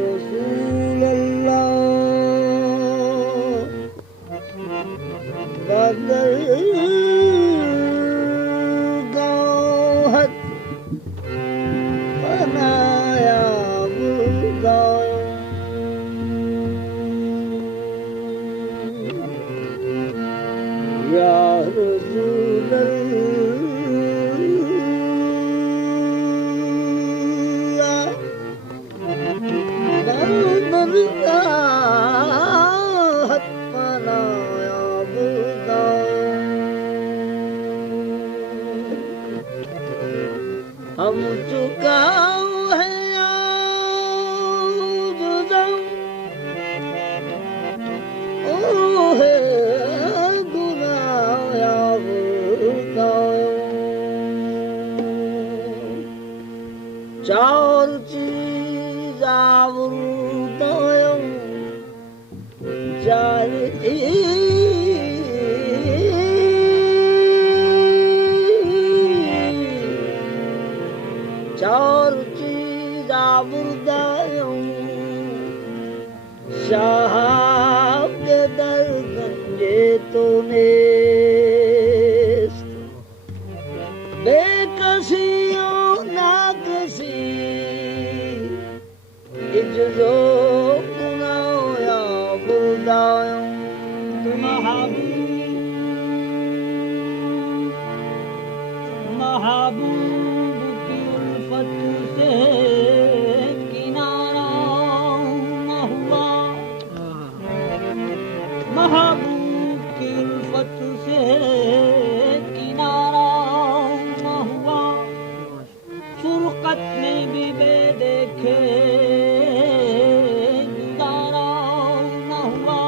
रसूल अल्लाह बदर गाहत बनाया बुदा या रसूल अल्लाह बदर गाहत बनाया बुदा हम चुका है गुज़र ओ है गुनाह या बुदा चार चीज आवृतायो जारी चार चीज आवृतायो साहब के दर गंजे तो नेस्त बेकसियों नाकसी इज्जो गुनाह या बुदायों महबूब की उल्फत से किनारा न हुआ महबूब की उल्फत से किनारा न हुआ फुरकत में भी बेदेखे गुजारा न हुआ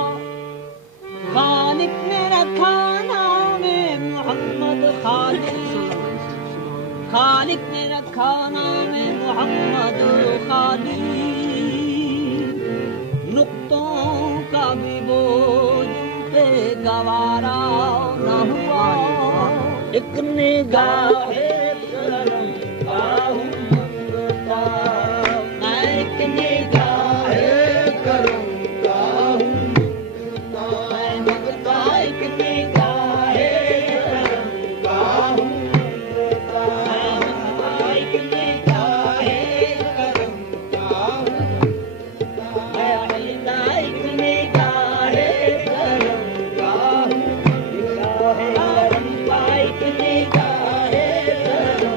खालिक ने रखा नामे मोहम्मद खालिक ने रखा नामे मोहम्मद खाली नुक्तों का भी बोझ पे गवारा न हुआ एक निगाह करम काहूं मंगता एक निगाह करम काहूं मंगता एक निगाह करम काहूं मंगता एक निगाह करम काहूं मंगता एक निगाह करम काहूं एक निगाह करम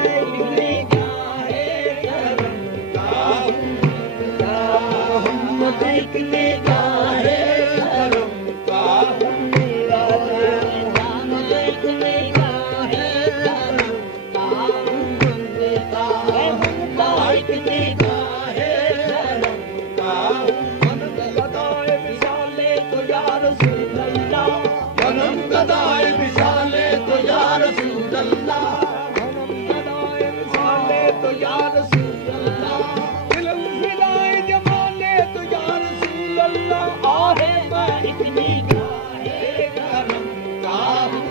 काहूं एक निगाह एक निगाह करम काहूं एक निगाह करम काहूं मंगता एक निगाह करम काहूं मंगता विशाले तो या रसूल अल्लाह बनम गदाए विशाले तो या रसूल अल्लाह बनम गदाए विशाले तो या रसूल अल्लाह दिल फिदाए जमाने तो या रसूल अल्लाह आहे मैं एक निगाह करम काहूं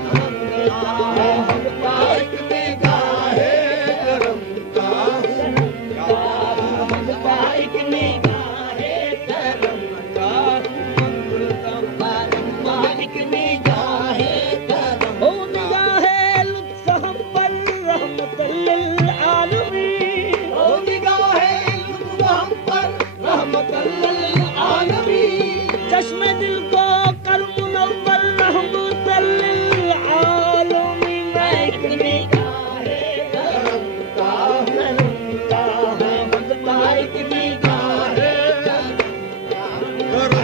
मंगता एक निगाह करम काहूं मंगता एक निगाह करम काहूं मंगता एक निगाह करम ओ निगाह लुत्फ हम पर रहमतुल लिल आलमीन ओ निगाह लुत्फ हम पर रहमतुल लिल आलमीन चश्मे दिल को कर मुनव्वर रहमतुल लिल आलमीन एक निगाह करम काहूं मंगता एक निगाह करम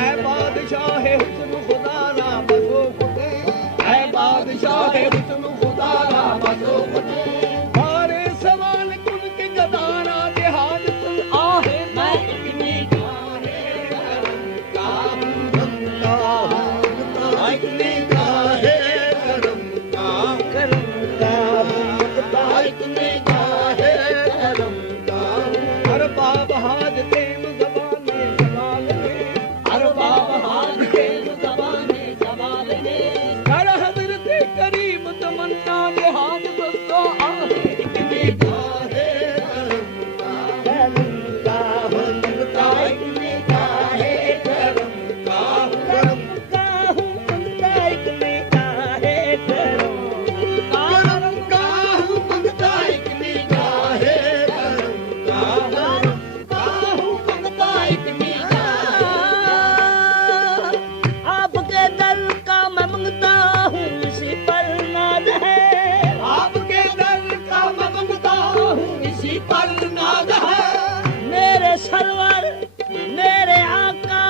है बादशाह हुस्न खुदा ना बसो खुदे है बादशाह हुस्न खुदा ना बसो खुदे मारे सवाल कुन के गदाना जहान तुम आहे मैं एक निगाह एक निगाह। आपके दर का मैं मंगता हूँ इसी पर नाज है, आपके दर का मैं मंगता हूँ इसी पर नाज है। मेरे सरवर मेरे आका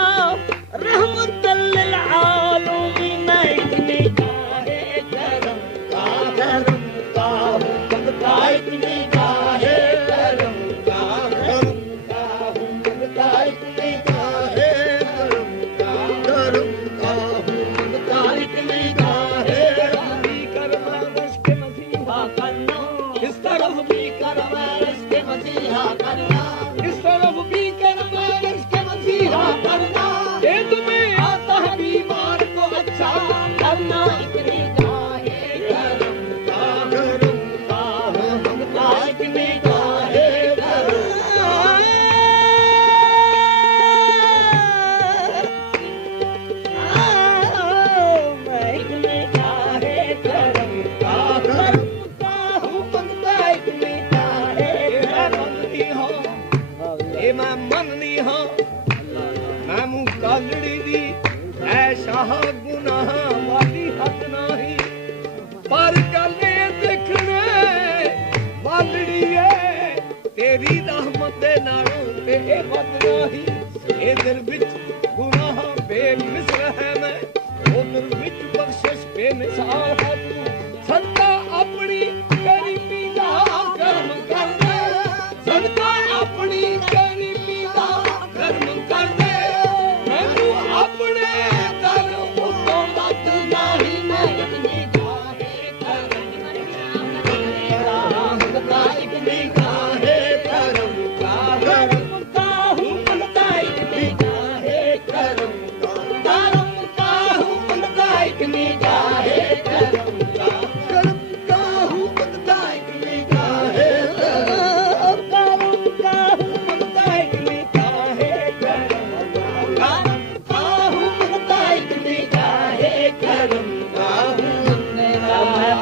रहमतुल लिल आलमीन एक निगाह करम का हूँ मंगता एक निगाह करम का हूँ मंगता एक निगाह करम का हूँ मंगता एक निगाह। भी करम रश्क मसीहा करना, इस तरफ भी करम रश्क मसीहा करना, इस तरफ भी करम रश्क मसीहा करना। ये तुम्हें आता है बीमार को अच्छा करना एक निगाह करम का हूँ मंगता एक निगाह करम। मैं एक निगाह करम का हूँ मंगता एक निगाह करम। मैं मननी हाँ मैं मुँह कालड़ी दी ऐसा गुनाह वाली हद नहीं, पर गले देखने वालड़ी है तेरी रहमत दे नालों ते वध नहीं। ए दिल विच गुनाह बेमिसल है मैं, ओ दिल विच बख्शिश बेमिसाल है तू। सदा अपनी गरीबी दा कर्म कर दे, सदा अपनी गरीबी दा कर्म कर दे। मैनू अपने दर उतों मत नहीं, मैं एक निगाह करम मंगता एक निगाह करम का हूँ मंगता एक निगाह करम का हूँ मंगता एक निगाह करम का हूँ मंगता एक निगाह करम का हूँ मंगता एक निगाह करम का हूँ मंगता एक निगाह करम का हूँ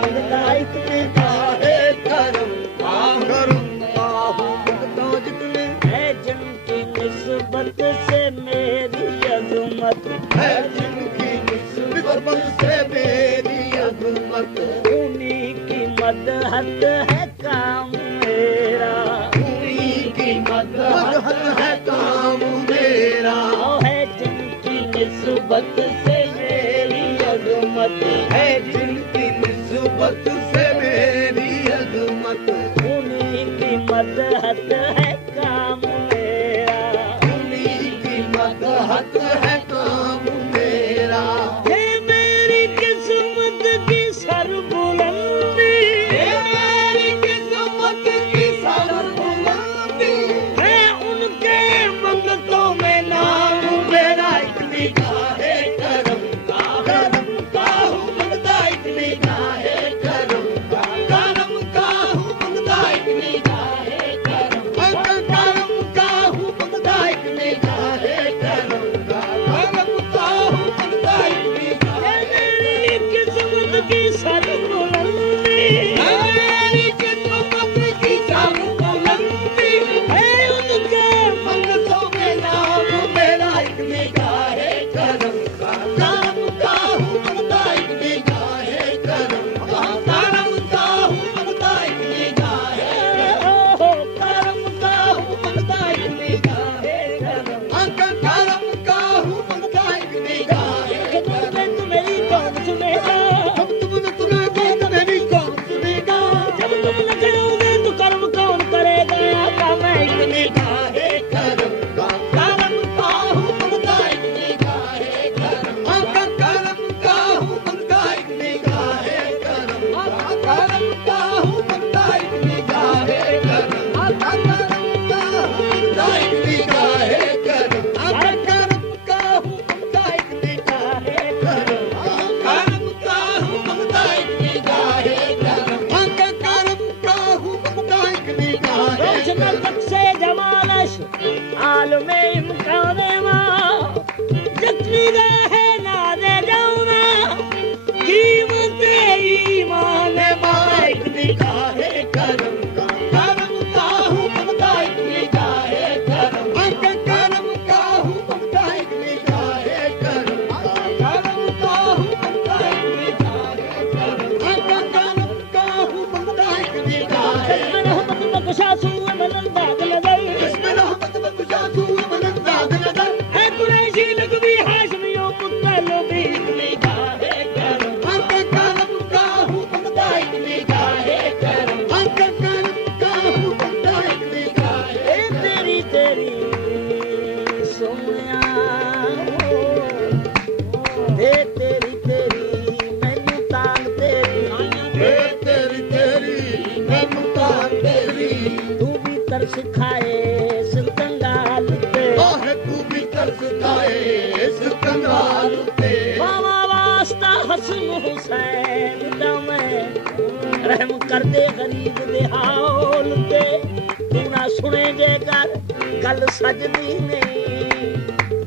मंगता एक निगाह करम का हूँ मंगता जितने है जिनकी निस्बत से मेरी अज़मत है, जिनकी निस्बत से मेरी अज़मत, उन्हीं की मदहत है काम मेरा, उन्हीं की मदहत है काम मेरा। है जिनकी निस्बत से मेरी अज़मत है, जिनकी निस्बत से मेरी अज़मत, उन्हीं की मदहत है काम मेरा, उन्हीं की मदहत है काम मेरा। ये मेरी किस्मत की सरबुलंदी, ये मेरी किस्मत की सरबुलंदी है, उनके मंगतों में नाम मेरा एक निगाह करम का हूँ मंगता एक निगाह करम का हूँ मंगता एक निगाह करम। तरसदाए इस कंगाल ते बाबा वास्ता हसन हुसैन दा मैं रहम कर दे गरीब दे हाल ते तू ना सुने जे गल सजनी ने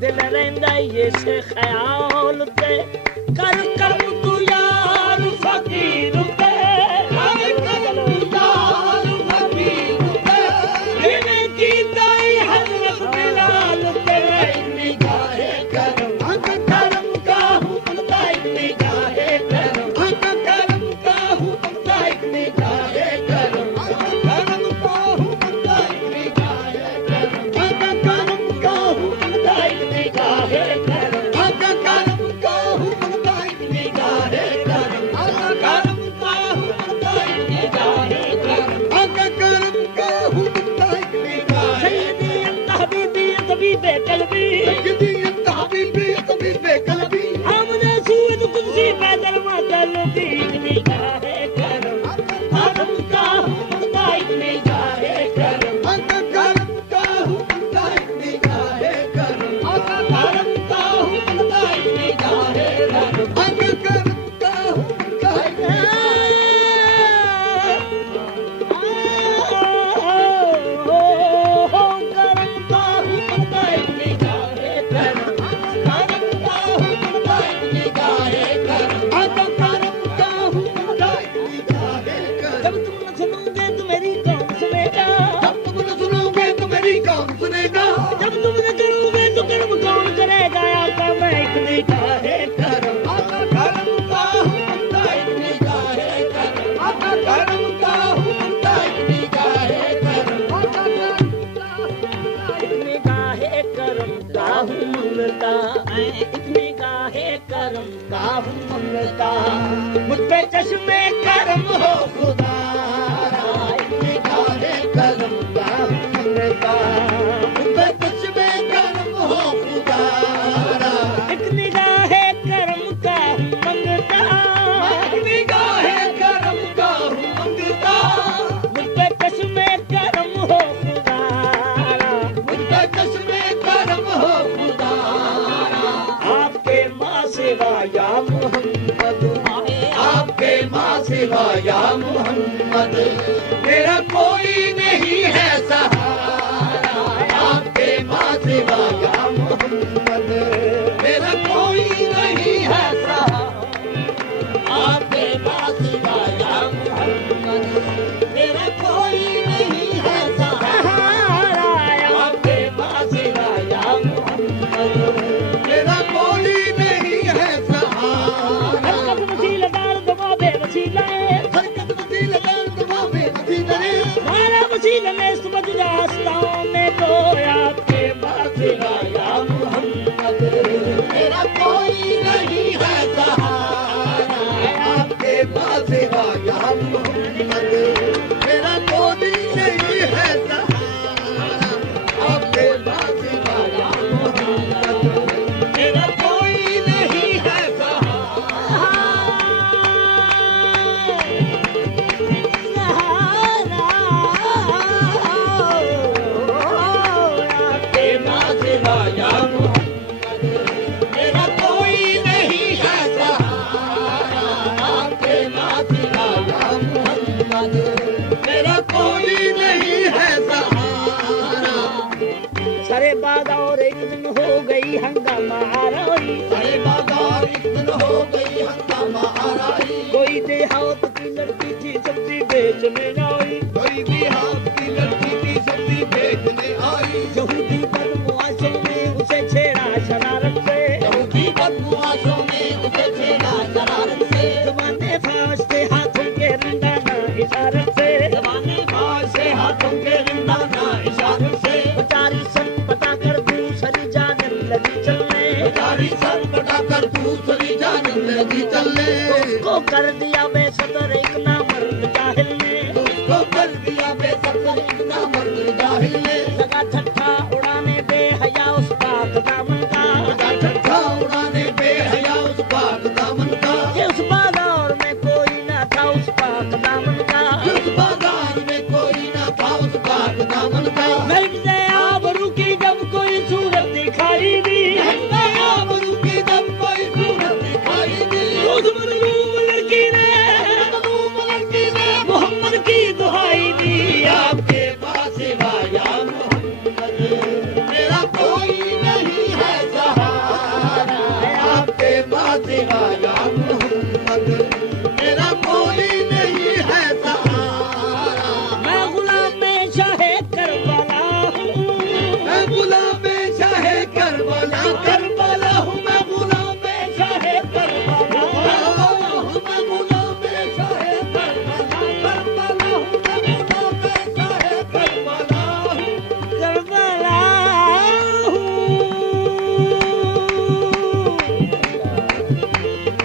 दिल रहंदा ये से ख्याल ते कर कर तू यार फकीर ते यार फकीर ते जिने कीता हज़रत बिलाल ते निगाहे करम करम का हुक्म दाई निगाहे करम करम का हुक्म दाई निगाहे करम करम का हुक्म दाई निगाहे करम करम का हुक्म दाई निगाहे करम करम का हुक्म दाई निगाहे करम करम का हुक्म दाई निगाहे करम करम का हुक्म दाई निगाहे सैयदी हबीबी तबीबे कल्बी सैयदी हबीबी तबीबे कल्बी आमने सूरत कुदसी पैदल मादल दी निगाहे करम करम का हुक्म दाई निगाहे करम करम का हुक्म दाई निगाहे करम करम का हुक्म दाई निगाहे करम करम का हुक्म दाई करम का हुक्म दाई निगाहे करम करम का हुक्म दाई निगाहे करम करम का हुक्म दाई निगाहे करम जब तुम न सुनोगे तो मेरी कौन सुनेगा जब तुम न सुनोगे तो मेरी कौन सुनेगा जब तुम न करोगे तो कर्म कौन करेगा आका मैं एक निगाहे करम करम का हुक्म दाई निगाहे करम करम का हुक्म दाई निगाहे करम निगाहे करम का हूँ मंगता निगाहे करम का हूँ मंगता मुझ पे चश्मे करम हो खुदा निगाहे करम का हूँ मंगता मैं कुछ में करम हो खुदा एक निगाहे करम का हूँ मंगता निगाहे करम का हूँ मंगता मुझ पे चश्मे करम हो खुदारा मुझे चश्मे करम हो खुदा आपके माँ सिवा या मोहम्मद आपके माँ सिवा या मोहम्मद मेरा कोई नहीं है सहारा आपके माँ सिवा या मोहम्मद मेरा कोई नहीं है सहारा आपके माँ सिवा या मोहम्मद मेरा कोई नहीं है सहारा आपके माँ सिवा या मोहम्मद मेरा कोई नहीं है सहारा हरकत वसीला दार दबावे वसीला हरकत वसीला दार दबावे वसीला सारा वसीला ने समझ रास्ताओं में तो आपके सिवा या मोहम्मद मेरा कोई नहीं है सहारा आपके पास सिवा या मोहम्मद मेरा कोई नहीं है सहारा आपके पास सिवा या मोहम्मद मेरा कोई नहीं है आपके पास सिवा या मोहम्मद मेरा कोई नहीं है सहारा आपके पास सिवा या मोहम्मद मेरा कोई नहीं है सहारा सरे बाद और एक दिन हो गई हंगामा आराई अरे बाजार एक दिन हो गई हंगामा आराई कोई देहात की लड़की थी सब्जी बेचने आई कोई भी हाथ की लड़की की सब्जी बेचने आई यहूदी बदमाशों ने उसे छेड़ा शरारत से यहूदी बदमाशों ने उसे छेड़ा शरारत से जवाने फाश थे हाथों के रंडाना इशारत से जवाने फाश से हाथों के रिंदाना इशारत से बेचारी सन पता कर दूसरी जान लगी चलने बेचारी सर पटाकर दूसरी जान लगी चलने उसको कर दिया बेसतर एक ना मर्द जाहिल ने उसको कर दिया बेसतर एक ना मर्द जाहिल ने लगा ठट्ठा उड़ाने बेहया उस पाक दामन का ठट्ठा उड़ाने बेहया उस पाक दामन का कि उस बाजार में कोई ना था उस पाक दामन का उस बाजार में कोई ना था उस पाक दामन का मिल से आबरू की जब कोई सूरत दिखाई दी करबला करबला हूँ मैं गुलाम शाहे करबला हूँ मैं गुलाम शाहे करबला करबला हूँ मैं गुलाम शाहे करबला करबला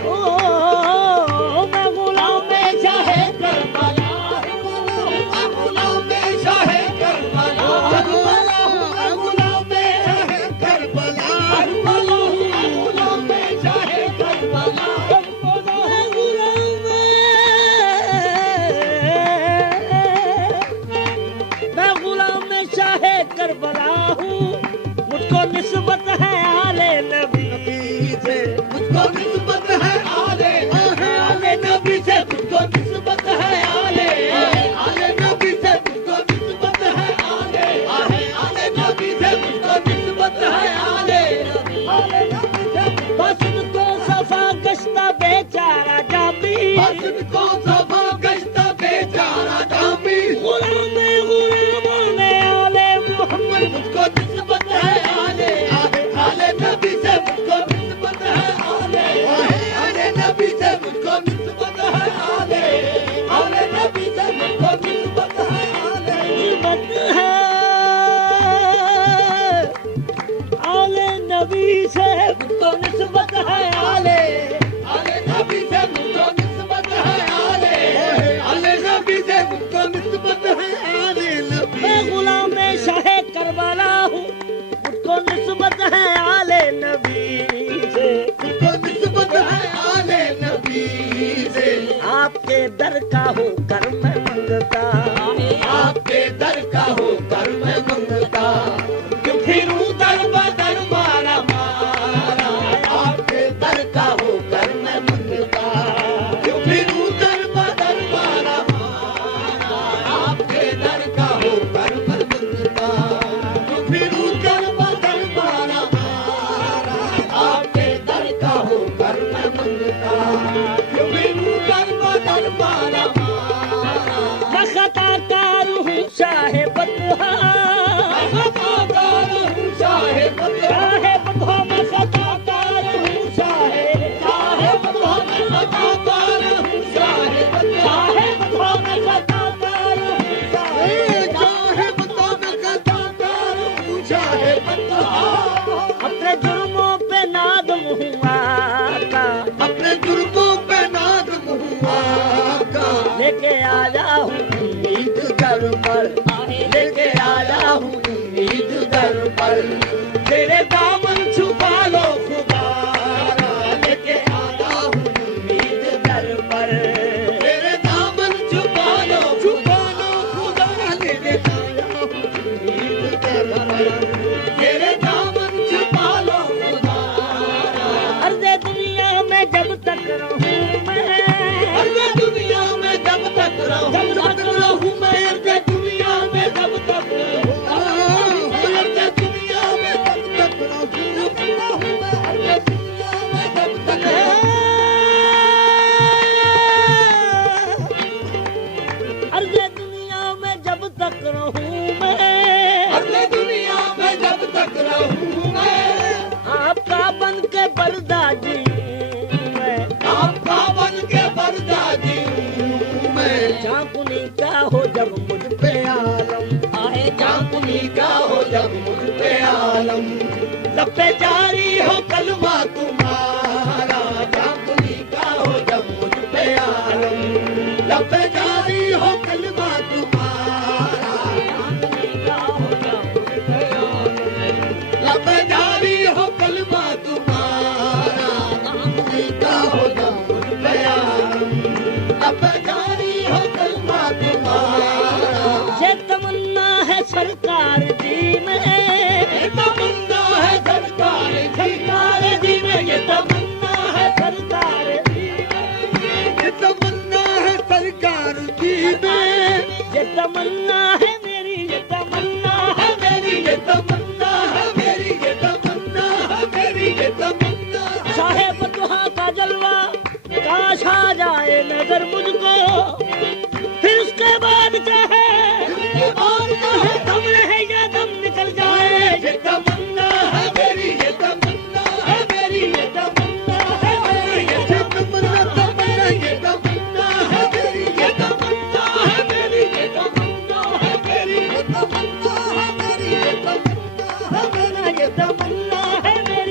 ओ मैं गुलाम शाहे करबला मैं गुलाम शाहे करबला करबला हूँ मैं गुलाम शाहे करबला करबला हूँ मैं गुलाम शाहे करबला मैं गुलाम शाहे करबला हूँ मुझको निस्बत है आले नबी से मुझको निस्बत है आले आले नबी से मुझको निस्बत है आले आले नबी से मुझको निस्बत है आले आले नबी से मुझको निस्बत है आले आले नबी से बस को सफा गश्ता बेचारा जाबी हसन को सभा गश्ता बेचारा दामी गुलाम में आले मोहम्मद मुझको निस्बत है आले आले नबी से मुझको निस्बत है आले आले नबी से मुझको निस्बत है आले आले नबी से मुझको निस्बत है आले निस्बत है आले नबी से मुझको निस्बत है आले आले नबी से मुझको निस्बत है आले आले नबी से मुझको निस्बत है आले नबी मैं गुलाम शाहे करबला हूँ मुझको निस्बत है आले नबी से मुझको निस्बत है आले नबी से आपके दर का होकर मैं मंगता आपके दर का होकर मैं मंगता क्यों फिरूं दर बदर मारा मारा आपके दर का होकर मैं मंगता क्यों फिरूं दर बदर मारा मारा आपके दर का होकर मैं मंगता क्यों फिरूं दर बदर मारा मारा आपके दर का होकर मैं मंगता क्यों फिरूं दर बदर मारा मारा मैं खताकार हूँ शाहे बतहा शाहे बतहा मैं खताकार हूँ शाहे बतहा मैं खताकार हूँ शाहे अपने जुर्मों पे नादम हुआ का अपने जुर्मों पे नाज़ हुआ का लेके आया हूँ उम्मीद दर पर लेके आया हूँ उम्मीद दर पर तेरे दामन छुपा लो खुदारा लेके आया हूँ उम्मीद दर पर तेरे दामन छुपा लो खुदा लेके आया हूँ उम्मीद दर पर तेरे दामन छुपा लो खुदारा अर्ज़े दुनिया में जब तक रहूँ मैं अर्ज़े दुनिया में जब तक रहूं मैं अर्ज़े दुनिया में जब तक रहूं अर्ज़े दुनिया में जब तक रहूं मैं अर्ज़े दुनिया में जब तक अर्ज़े दुनिया में जब तक रहूँ मैं अर्ज़े दुनिया में जब तक रहूं मैं आपका बन के बरदाजी मैं आपका बन के बरदादी हूँ मैं चाकुनी का हो जब मुझ पे आलम आए चांदनी का हो जब मुझ पे आलम लपे जारी हो कलमा तुम्हारा चांदनी का हो जब मुझ पे आलम लपे जारी हो कलमा तुम्हारा चांदनी का हो जब मुझ पे आलम लपे जारी हो कलमा तुम्हारा चांदनी का हो जब मुझ पे आलम लपे जारी हो कलमा तुम्हारा ये तमन्ना है सरकार जी में तमन्ना है सरकार जी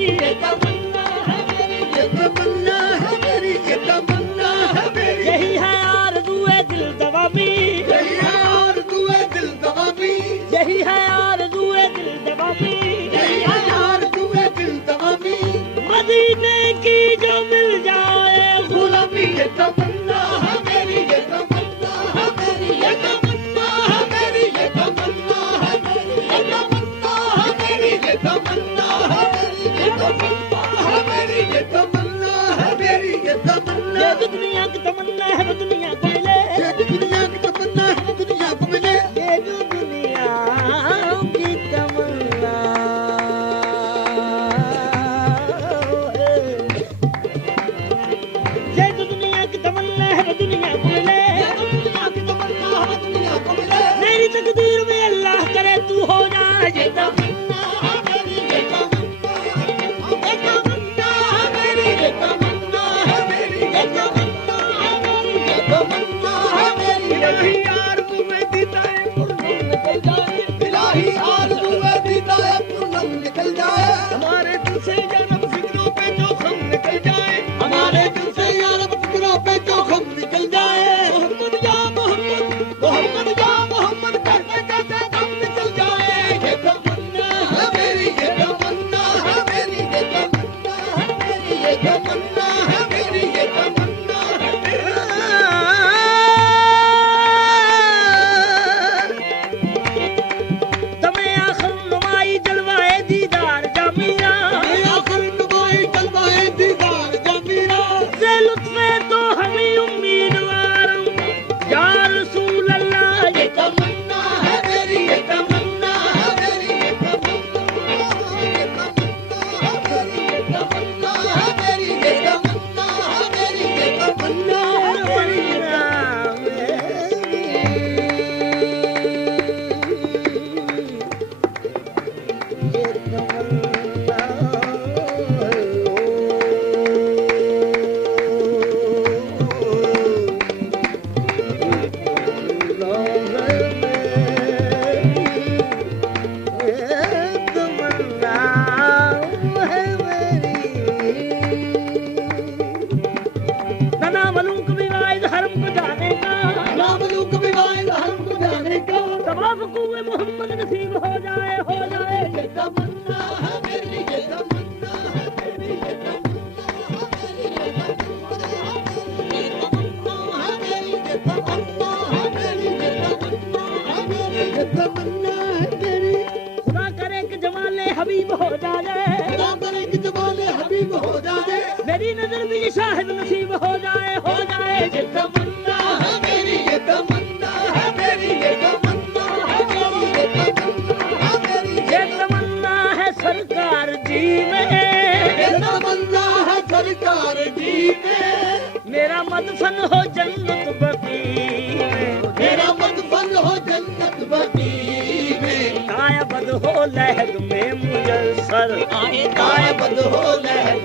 मेरी ये तमन्ना है मेरी, ये तमन्ना है मेरी, ये तमन्ना है मेरी, यही है आरज़ूए दिल दवामी, यही है आरज़ूए दिल दवामी, यही है आरज़ूए दिल दवामी, यही है आरज़ूए दिल दवामी, मदीने की जो मिल जाए गुलामी, ये तमन्ना है मेरी, ये तमन्ना है मेरी, ये तमन्ना है मेरी, ये तमन्ना है मेरी, ये तमन्ना है मेरी, ये तमन्ना है मेरी, ये तमन्ना है मेरी, ये तमन्ना है मेरी, ये तमन्ना। ये जो दुनिया की तमन्ना है वो दुनिया को मिले, ये जो दुनिया की तमन्ना है वो दुनिया को मिले, ये जो दुनिया की तमन्ना ये जो दुनिया की तमन्ना है वो दुनिया को मिले, ये जो दुनिया की तमन्ना है वो दुनिया को मिले, मेरी तकदीर में अल्लाह करे तू हो जाए ये तमन्ना है मेरी, ये तमन्ना है मेरी, ये तमन्ना है मेरी, ये तमन्ना है मेरी, ये तमन्ना है मेरी, इलाही आरज़ू में दीदा है पूनम निकल जाए, इलाही आरज़ू में दीदा है पूनम निकल जाए, हमारे दिल से यारब फिक्रों पे जोखम निकल जाए, हमारे दिल से यारब फिक्रों पे जोखम निकल जाए, मोहम्मद या मोहम्मद, मोहम्मद या मोहम्मद कहते कहते दम निकल जाए, ये तमन्ना है मेरी, ये तमन्ना है मेरी, ये तमन्ना है मेरी, ये तमन्ना है मेरी, ये तमन्ना है मेरी। तमें आखिर नुमाई जलवाए दीदार जामिया आखिर नुमाई जलवाए दीदार जामिया, से लुत्फे तो हमें उम्मीदवार या रसूल अल्लाह ये तमन्ना है मेरी, ये तमन्ना है मेरी, ये तमन्ना है मेरी, ये तमन्ना है मेरी, ये तमन्ना है मेरी, ये तमन्ना है मेरी। तना मलूक विवाद हरम को जाने का नाम लू कभी वाइल हरम को जाने का, तमाम कुए मोहम्मद नसीब हो जाए ये तमन्ना है मेरी, ये तमन्ना है मेरी, ये तमन्ना है मेरी, ये तमन्ना है मेरी, ये तमन्ना है मेरी, ये तमन्ना है मेरी, ये तमन्ना है मेरी। खुदा करे कि जमाले हबीब हो जाए, खुदा करे कि जमाने हबीब हो जाए, मेरी नजर भी शाहिद नसीब हो जाए ये तमन्ना है मेरी, ये तमन्ना है मेरी, ये तमन्ना है मेरी, ये तमन्ना है मेरी, ये तमन्ना है सरकार जी में, ये तमन्ना है सरकार जी में, मेरा मदफन हो जन्नत बकी में, मेरा मदफन हो जन्नत बकी में, कायबद हो लहद में मुयस्सर कायबद हो लहद